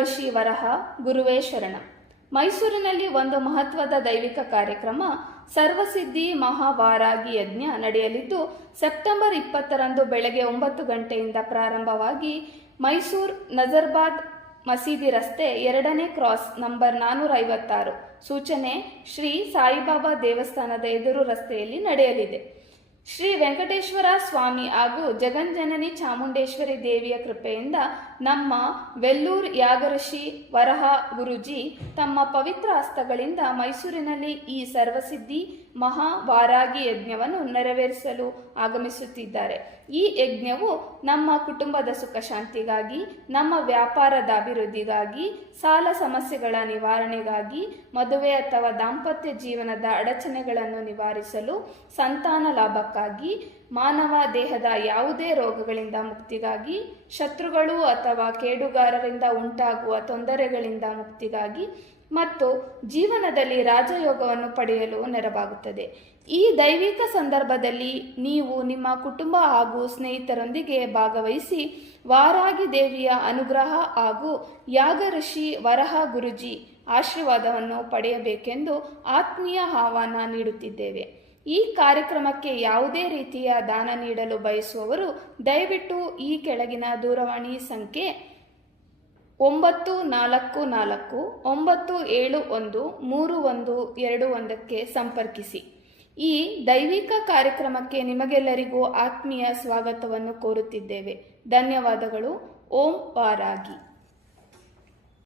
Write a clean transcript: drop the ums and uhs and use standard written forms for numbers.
ಋಷಿ ವರಹ ಗುರುವೇ ಶರಣ. ಮೈಸೂರಿನಲ್ಲಿ ಒಂದು ಮಹತ್ವದ ದೈವಿಕ ಕಾರ್ಯಕ್ರಮ ಸರ್ವಸಿದ್ಧಿ ಮಹಾವಾರಾಗಿ ಯಜ್ಞ ನಡೆಯಲಿದ್ದು ಸೆಪ್ಟೆಂಬರ್ 20ರಂದು ಬೆಳಗ್ಗೆ 9 ಗಂಟೆಯಿಂದ ಪ್ರಾರಂಭವಾಗಿ ಮೈಸೂರು ನಜರ್ಬಾದ್ ಮಸೀದಿ ರಸ್ತೆ 2ನೇ ಕ್ರಾಸ್ ನಂಬರ್ 456 ಸೂಚನೆ ಶ್ರೀ ಸಾಯಿಬಾಬಾ ದೇವಸ್ಥಾನದ ಎದುರು ರಸ್ತೆಯಲ್ಲಿ ನಡೆಯಲಿದೆ. ಶ್ರೀ ವೆಂಕಟೇಶ್ವರ ಸ್ವಾಮಿ ಹಾಗೂ ಜಗಜ್ಜನನಿ ಚಾಮುಂಡೇಶ್ವರಿ ದೇವಿಯ ಕೃಪೆಯಿಂದ ನಮ್ಮ ವೆಲ್ಲೂರ್ ಯಾಗಋಷಿ ವರಹ ಗುರುಜಿ ತಮ್ಮ ಪವಿತ್ರ ಹಸ್ತಗಳಿಂದ ಮೈಸೂರಿನಲ್ಲಿ ಈ ಸರ್ವಸಿದ್ಧಿ ಮಹಾವಾರಾಗಿ ಯಜ್ಞವನ್ನು ನೆರವೇರಿಸಲು ಆಗಮಿಸುತ್ತಿದ್ದಾರೆ. ಈ ಯಜ್ಞವು ನಮ್ಮ ಕುಟುಂಬದ ಸುಖ ಶಾಂತಿಗಾಗಿ, ನಮ್ಮ ವ್ಯಾಪಾರದ ಅಭಿವೃದ್ಧಿಗಾಗಿ, ಸಾಲ ಸಮಸ್ಯೆಗಳ ನಿವಾರಣೆಗಾಗಿ, ಮದುವೆ ಅಥವಾ ದಾಂಪತ್ಯ ಜೀವನದ ಅಡಚಣೆಗಳನ್ನು ನಿವಾರಿಸಲು, ಸಂತಾನ ಲಾಭಕ್ಕಾಗಿ, ಮಾನವ ದೇಹದ ಯಾವುದೇ ರೋಗಗಳಿಂದ ಮುಕ್ತಿಗಾಗಿ, ಶತ್ರುಗಳು ಅಥವಾ ಕೇಡುಗಾರರಿಂದ ಉಂಟಾಗುವ ತೊಂದರೆಗಳಿಂದ ಮುಕ್ತಿಗಾಗಿ ಮತ್ತು ಜೀವನದಲ್ಲಿ ರಾಜಯೋಗವನ್ನು ಪಡೆಯಲು ನೆರವಾಗುತ್ತದೆ. ಈ ದೈವಿಕ ಸಂದರ್ಭದಲ್ಲಿ ನೀವು ನಿಮ್ಮ ಕುಟುಂಬ ಹಾಗೂ ಸ್ನೇಹಿತರೊಂದಿಗೆ ಭಾಗವಹಿಸಿ ವಾರಾಗಿ ದೇವಿಯ ಅನುಗ್ರಹ ಹಾಗೂ ಯಾಗ ಋಷಿ ವರಹ ಗುರುಜಿ ಆಶೀರ್ವಾದವನ್ನು ಪಡೆಯಬೇಕೆಂದು ಆತ್ಮೀಯ ಆಹ್ವಾನ ನೀಡುತ್ತಿದ್ದೇವೆ. ಈ ಕಾರ್ಯಕ್ರಮಕ್ಕೆ ಯಾವುದೇ ರೀತಿಯ ದಾನ ನೀಡಲು ಬಯಸುವವರು ದಯವಿಟ್ಟು ಈ ಕೆಳಗಿನ ದೂರವಾಣಿ ಸಂಖ್ಯೆ 9494971321 ಸಂಪರ್ಕಿಸಿ. ಈ ದೈವಿಕ ಕಾರ್ಯಕ್ರಮಕ್ಕೆ ನಿಮಗೆಲ್ಲರಿಗೂ ಆತ್ಮೀಯ ಸ್ವಾಗತವನ್ನು ಕೋರುತ್ತಿದ್ದೇವೆ. ಧನ್ಯವಾದಗಳು. ಓಂ ವಾರಾಗಿ.